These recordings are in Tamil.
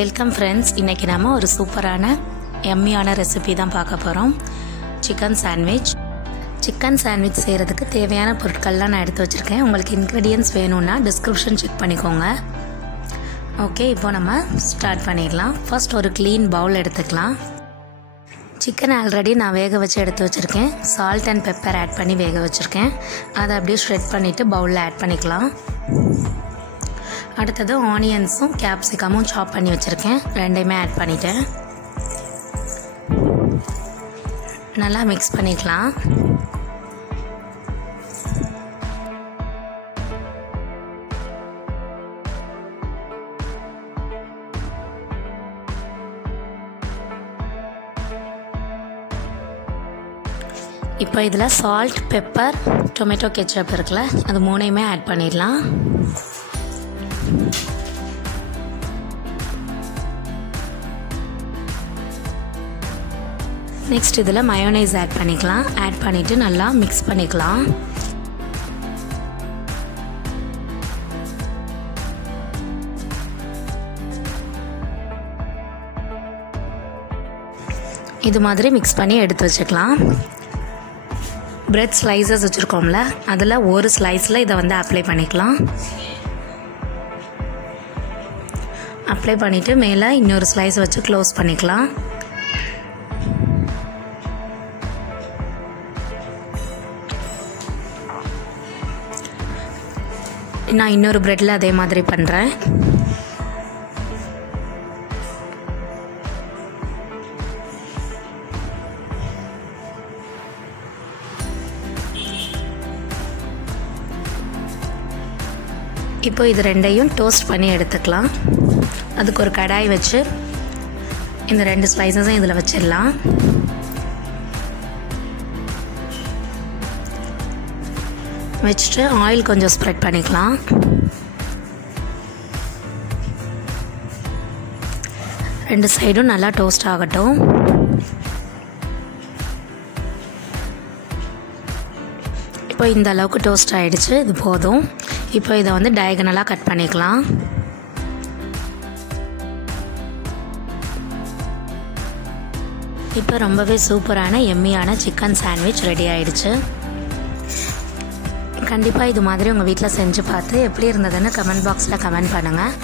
Welcome friends. இன்றைக்கி நம்ம ஒரு சூப்பரான எம்மியான ரெசிபி தான் பார்க்க போகிறோம். சிக்கன் சாண்ட்விச் செய்கிறதுக்கு தேவையான பொருட்கள்லாம் நான் எடுத்து வச்சுருக்கேன். உங்களுக்கு இன்க்ரீடியன்ட்ஸ் வேணும்னா டிஸ்கிரிப்ஷன் செக் பண்ணிக்கோங்க. ஓகே, இப்போ நம்ம ஸ்டார்ட் பண்ணிடலாம். ஃபர்ஸ்ட் ஒரு க்ளீன் பவுல் எடுத்துக்கலாம். சிக்கன் ஆல்ரெடி நான் வேக வச்சு எடுத்து வச்சுருக்கேன். சால்ட் அண்ட் பெப்பர் ஆட் பண்ணி வேக வச்சுருக்கேன். அதை அப்படியே ஷ்ரெட் பண்ணிவிட்டு பவுலில் ஆட் பண்ணிக்கலாம். அடுத்தது ஆனியன்ஸும் கேப்சிகமும் சாப் பண்ணி வச்சுருக்கேன். ரெண்டையுமே ஆட் பண்ணிட்டேன். நல்லா மிக்ஸ் பண்ணிக்கலாம். இப்போ இதில் சால்ட், பெப்பர், டொமேட்டோ கெச்சப் இருக்குல்ல, அது மூணையுமே ஆட் பண்ணிடலாம். நெக்ஸ்ட் இதில் மயோனைஸ் ஆட் பண்ணிக்கலாம். ஆட் பண்ணிவிட்டு நல்லா மிக்ஸ் பண்ணிக்கலாம். இது மாதிரி மிக்ஸ் பண்ணி எடுத்து வச்சுக்கலாம். பிரெட் ஸ்லைசஸ் வச்சுருக்கோம்ல, அதில் ஒரு ஸ்லைஸில் இதை வந்து அப்ளை பண்ணிக்கலாம். அப்ளை பண்ணிவிட்டு மேலே இன்னொரு ஸ்லைஸ் வச்சு க்ளோஸ் பண்ணிக்கலாம். நான் இன்னொரு பிரெட்டில் அதே மாதிரி பண்ணுறேன். இப்போ இது ரெண்டையும் டோஸ்ட் பண்ணி எடுத்துக்கலாம். அதுக்கு ஒரு கடாய் வச்சு இந்த ரெண்டு ஸ்லைசஸும் இதில் வச்சிடலாம். வச்சுட்டு ஆயில் கொஞ்சம் ஸ்ப்ரெட் பண்ணிக்கலாம். ரெண்டு சைடும் நல்லா டோஸ்ட் ஆகட்டும். இப்போ இந்த அளவுக்கு டோஸ்ட் ஆகிடுச்சு, இது போதும். இப்போ இதை வந்து டயகனலாக கட் பண்ணிக்கலாம். இப்போ ரொம்பவே சூப்பரான எம்மியான சிக்கன் சாண்ட்விச் ரெடி ஆகிடுச்சு. கண்டிப்பாக இது மாதிரி உங்கள் வீட்டில் செஞ்சு பார்த்து எப்படி இருந்ததுன்னு கமெண்ட் பாக்ஸில் கமெண்ட் பண்ணுங்கள்.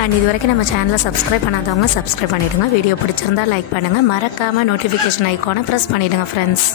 அண்ட் இது வரைக்கும் நம்ம சேனலை சப்ஸ்கிரைப் பண்ணாதவங்க சப்ஸ்கிரைப் பண்ணிவிடுங்க. வீடியோ பிடிச்சிருந்தால் லைக் பண்ணுங்கள். மறக்காமல் நோட்டிஃபிகேஷன் ஐக்கானை ப்ரெஸ் பண்ணிவிடுங்க ஃப்ரெண்ட்ஸ்.